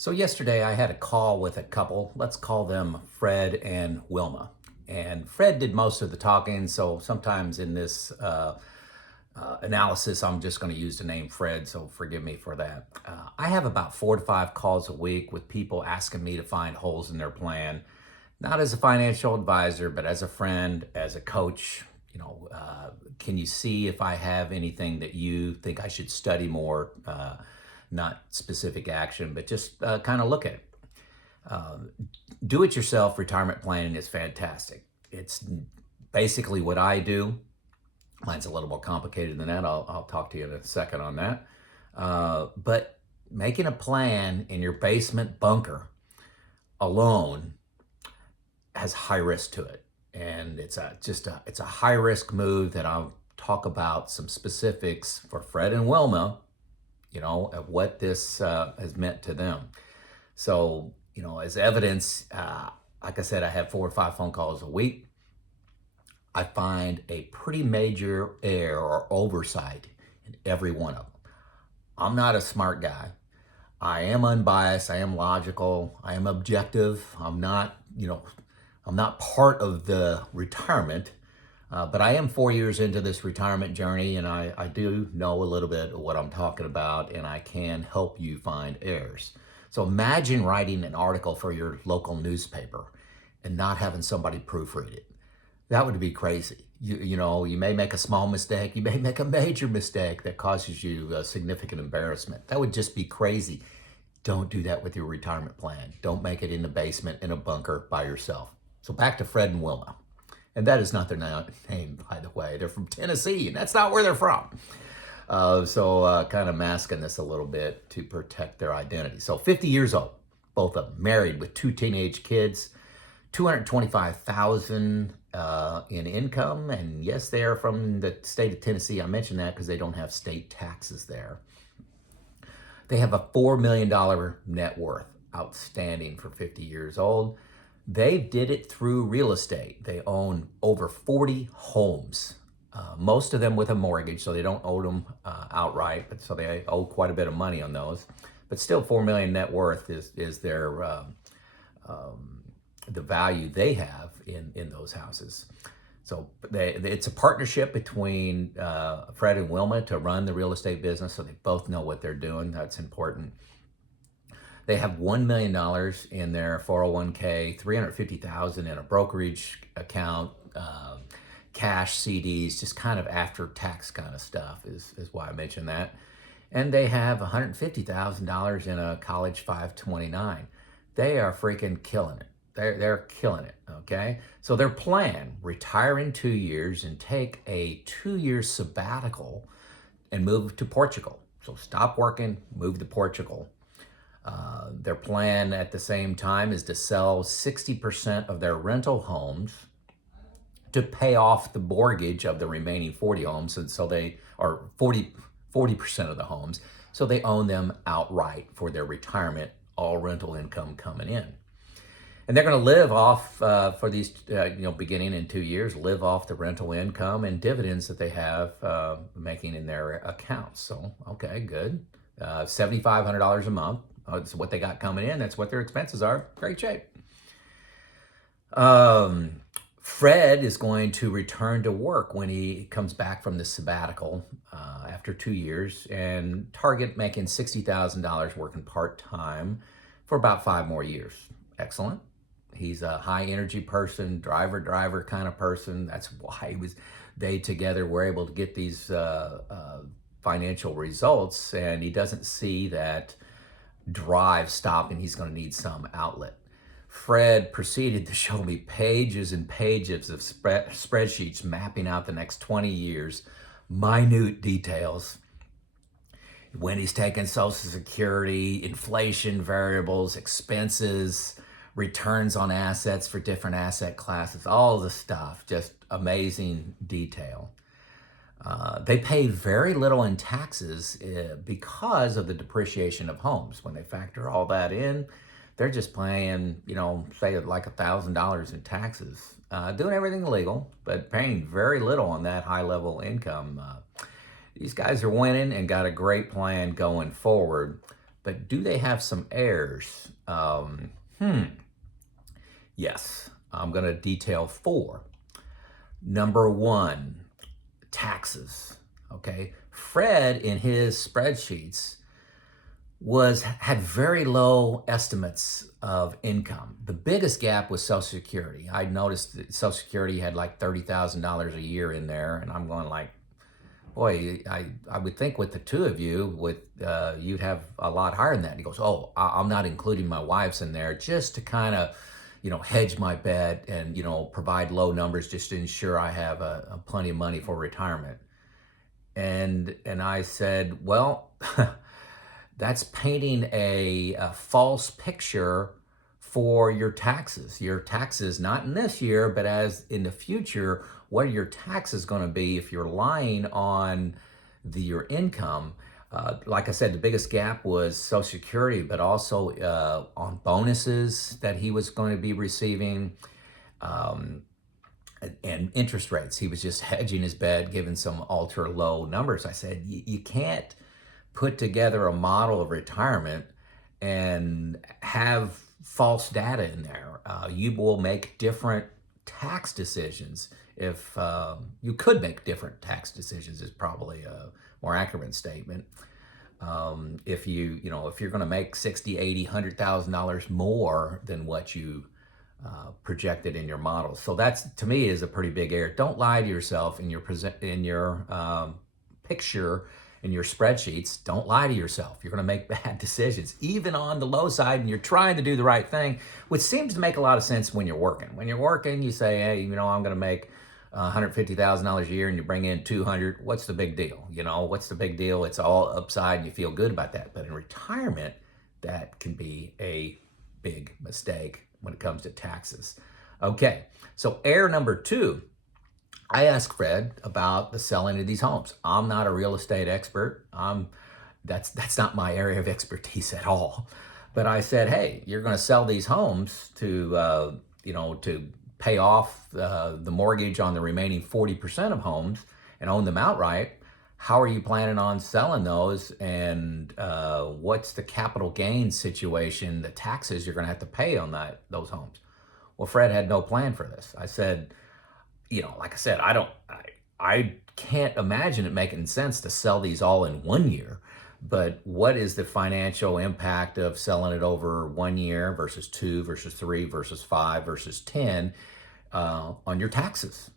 So yesterday I had a call with a couple. Let's call them Fred and Wilma. And Fred did most of the talking, so sometimes in this analysis, I'm just going to use the name Fred, so forgive me for that. I have about 4 to 5 calls a week with people asking me to find holes in their plan, not as a financial advisor, but as a friend, as a coach. Can you see if I have anything that you think I should study more? Not specific action, but just kind of look at it. Do-it-yourself retirement planning is fantastic. It's basically what I do. Mine's a little more complicated than that. I'll talk to you in a second on that. But making a plan in your basement bunker alone has high risk to it, and it's a high risk move that I'll talk about some specifics for Fred and Wilma, of what this has meant to them. So, as evidence, like I said, I have 4 or 5 phone calls a week. I find a pretty major error or oversight in every one of them. I'm not a smart guy. I am unbiased. I am logical. I am objective. I'm not part of the retirement, but I am 4 years into this retirement journey, and I do know a little bit of what I'm talking about, and I can help you find errors. So imagine writing an article for your local newspaper and not having somebody proofread it. That would be crazy. You may make a small mistake. You may make a major mistake that causes you a significant embarrassment. That would just be crazy. Don't do that with your retirement plan. Don't make it in the basement in a bunker by yourself. So back to Fred and Wilma. And that is not their name, by the way. They're from Tennessee, and that's not where they're from. So kind of masking this a little bit to protect their identity. So 50 years old, both of them, married with 2 teenage kids, 225,000 in income, and yes, they are from the state of Tennessee. I mentioned that because they don't have state taxes there. They have a $4 million net worth, outstanding for 50 years old. They did it through real estate. They own over 40 homes, most of them with a mortgage, so they don't owe them outright, but so they owe quite a bit of money on those. But still, 4 million net worth is their the value they have in those houses. So it's a partnership between Fred and Wilma to run the real estate business, so they both know what they're doing. That's important. They have $1 million in their 401k, $350,000 in a brokerage account, cash CDs, just kind of after tax kind of stuff is why I mentioned that. And they have $150,000 in a college 529. They are freaking killing it. They're killing it, okay? So their plan, retire in 2 years and take a 2-year sabbatical and move to Portugal. So stop working, move to Portugal. Their plan at the same time is to sell 60% of their rental homes to pay off the mortgage of the remaining 40 homes. And so they are 40% of the homes. So they own them outright for their retirement, all rental income coming in. And they're going to live off for these, beginning in 2 years, live off the rental income and dividends that they have making in their accounts. So, okay, good. $7,500 a month. That's what they got coming in. That's what their expenses are. Great shape. Fred is going to return to work when he comes back from the sabbatical after 2 years and target making $60,000 working part-time for about 5 more years. Excellent. He's a high energy person, driver kind of person. That's why they together were able to get these financial results, and he doesn't see that drive stopping. He's going to need some outlet. Fred proceeded to show me pages and pages of spreadsheets mapping out the next 20 years, minute details. When he's taking Social Security, inflation variables, expenses, returns on assets for different asset classes, all the stuff, just amazing detail. They pay very little in taxes because of the depreciation of homes. When they factor all that in, they're just paying, say like $1,000 in taxes, doing everything legal, but paying very little on that high level income. These guys are winning and got a great plan going forward. but do they have some errors? Yes, I'm going to detail 4. Number 1, taxes. Okay, Fred in his spreadsheets had very low estimates of income. The biggest gap was Social Security. I noticed that Social Security had like $30,000 a year in there, and I'm going like, boy, I would think with the two of you, you'd have a lot higher than that. And he goes, oh, I'm not including my wife's in there just to kind of, hedge my bet and, provide low numbers just to ensure I have a plenty of money for retirement. And I said, well, that's painting a false picture for your taxes. Your taxes, not in this year, but as in the future, what are your taxes going to be if you're lying on your income? Like I said, the biggest gap was Social Security, but also on bonuses that he was going to be receiving, and interest rates. He was just hedging his bet, giving some ultra low numbers. I said, you can't put together a model of retirement and have false data in there. You will make different tax decisions. If you could make different tax decisions is probably a more accurate statement. If if you're going to make $60, $80, $100,000 more than what you projected in your model. So that's, to me, is a pretty big error. Don't lie to yourself in your picture, in your spreadsheets. Don't lie to yourself. You're going to make bad decisions, even on the low side, and you're trying to do the right thing, which seems to make a lot of sense when you're working. When you're working, you say, hey, I'm going to make $150,000 a year, and you bring in 200. What's the big deal? What's the big deal? It's all upside, and you feel good about that. But in retirement, that can be a big mistake when it comes to taxes. Okay, so error number 2, I asked Fred about the selling of these homes. I'm not a real estate expert. That's not my area of expertise at all. But I said, hey, you're going to sell these homes to pay off the mortgage on the remaining 40% of homes and own them outright. How are you planning on selling those? And what's the capital gains situation, the taxes you're going to have to pay on those homes? Well, Fred had no plan for this. I said, like I said, I can't imagine it making sense to sell these all in 1 year. But what is the financial impact of selling it over 1 year versus 2 versus 3 versus 5 versus 10 on your taxes?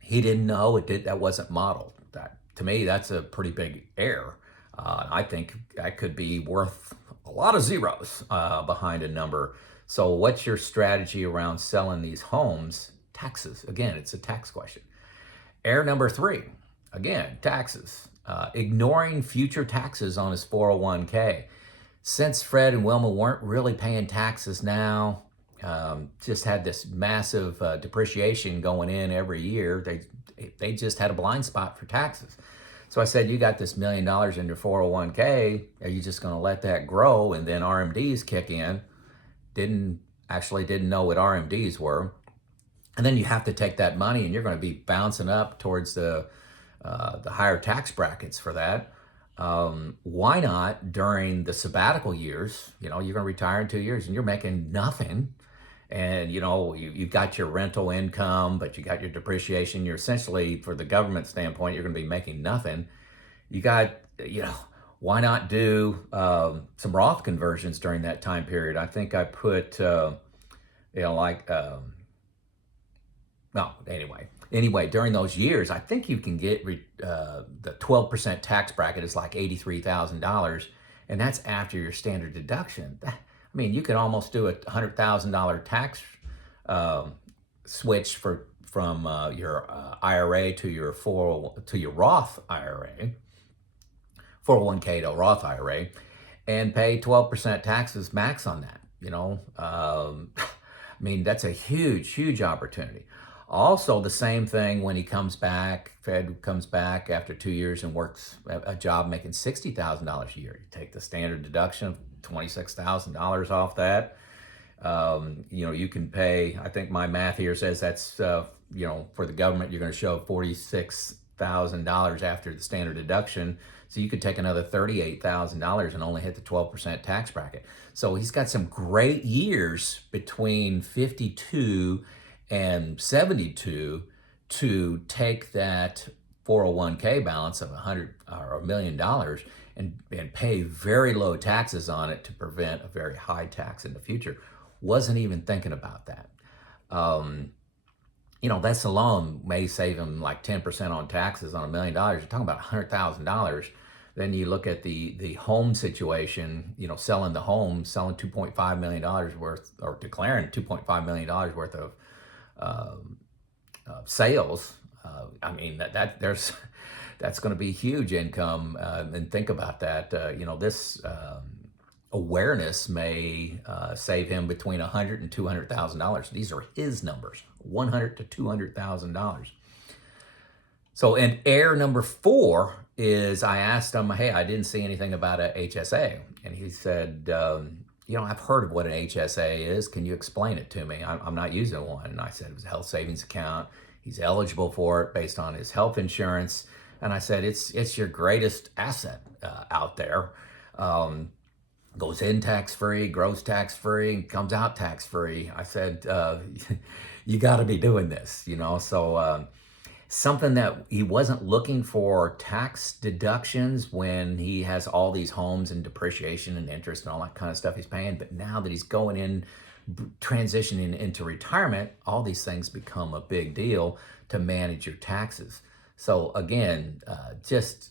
He didn't know that wasn't modeled. That, to me, that's a pretty big error. I think that could be worth a lot of zeros behind a number. So what's your strategy around selling these homes? Taxes. Again, it's a tax question. Error number 3, again, taxes. Ignoring future taxes on his 401k. Since Fred and Wilma weren't really paying taxes now, just had this massive depreciation going in every year, they just had a blind spot for taxes. So I said, you got this $1 million in your 401k, are you just going to let that grow and then RMDs kick in? Didn't know what RMDs were. And then you have to take that money and you're going to be bouncing up towards the higher tax brackets for that. Why not during the sabbatical years? You're going to retire in 2 years and you're making nothing. And, you've got your rental income, but you got your depreciation. You're essentially, for the government standpoint, you're going to be making nothing. You got, why not do some Roth conversions during that time period? I think I put, Anyway, during those years, I think you can get the 12% tax bracket is like $83,000, and that's after your standard deduction. You could almost do a $100,000 tax switch from your IRA to your Roth IRA, 401k to Roth IRA, and pay 12% taxes max on that. That's a huge, huge opportunity. Also, the same thing when he comes back, Fred comes back after 2 years and works a job making $60,000 a year. You take the standard deduction of $26,000 off that. You can pay, I think my math here says that's, for the government, you're going to show $46,000 $100,000 after the standard deduction. So you could take another $38,000 and only hit the 12% tax bracket. So he's got some great years between 52 and 72 to take that 401k balance of 100 or $1 million and pay very low taxes on it to prevent a very high tax in the future. Wasn't even thinking about that. That's alone may save him like 10% on taxes on $1 million. You're talking about $100,000. Then you look at the home situation, selling the home, selling $2.5 million worth, or declaring $2.5 million worth of sales. That's going to be huge income. And think about that. This awareness may save him between $100,000 and $200,000. These are his numbers, $100,000 to $200,000. So, and error number 4 is, I asked him, hey, I didn't see anything about a HSA. And he said, I've heard of what an HSA is. Can you explain it to me? I'm not using one. And I said, it was a health savings account. He's eligible for it based on his health insurance. And I said, it's your greatest asset out there. Goes in tax-free, grows tax-free, comes out tax-free. I said, you got to be doing this, So something that he wasn't looking for tax deductions when he has all these homes and depreciation and interest and all that kind of stuff he's paying. But now that he's going in, transitioning into retirement, all these things become a big deal to manage your taxes. So again, just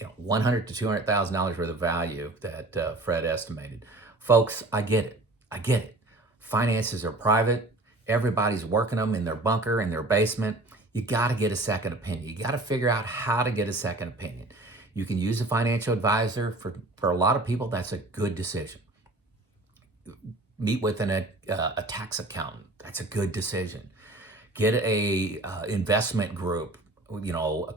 $100,000 to $200,000 worth of value that Fred estimated. Folks, I get it. Finances are private. Everybody's working them in their bunker, in their basement. You got to get a second opinion. You got to figure out how to get a second opinion. You can use a financial advisor. For a lot of people, that's a good decision. Meet with a tax accountant. That's a good decision. Get a investment group,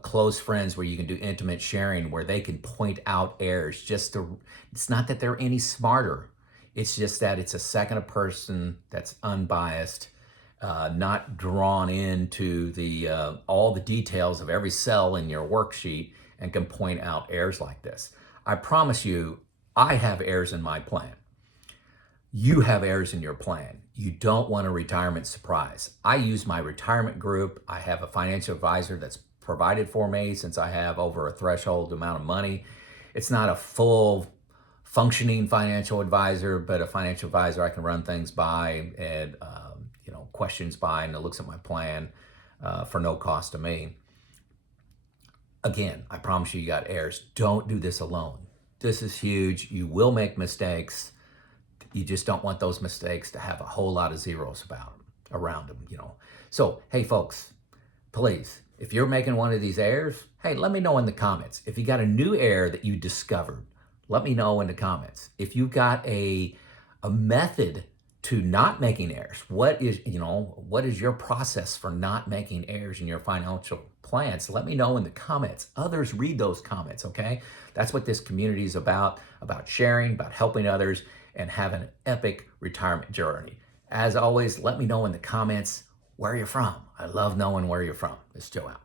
close friends where you can do intimate sharing, where they can point out errors. It's not that they're any smarter. It's just that it's a second person that's unbiased, not drawn into all the details of every cell in your worksheet, and can point out errors like this. I promise you, I have errors in my plan. You have errors in your plan. You don't want a retirement surprise. I use my retirement group. I have a financial advisor that's provided for me since I have over a threshold amount of money. It's not a full functioning financial advisor, but a financial advisor I can run things by and questions by, and it looks at my plan for no cost to me. Again, I promise you got errors. Don't do this alone. This is huge. You will make mistakes. You just don't want those mistakes to have a whole lot of zeros around them, So, hey, folks, please, if you're making one of these errors, hey, let me know in the comments. If you got a new error that you discovered, let me know in the comments. If you got a method to not making errors, what is your process for not making errors in your financial plans? Let me know in the comments. Others read those comments, okay? That's what this community is about sharing, about helping others, and have an epic retirement journey. As always, let me know in the comments where you're from. I love knowing where you're from. This is Joe out.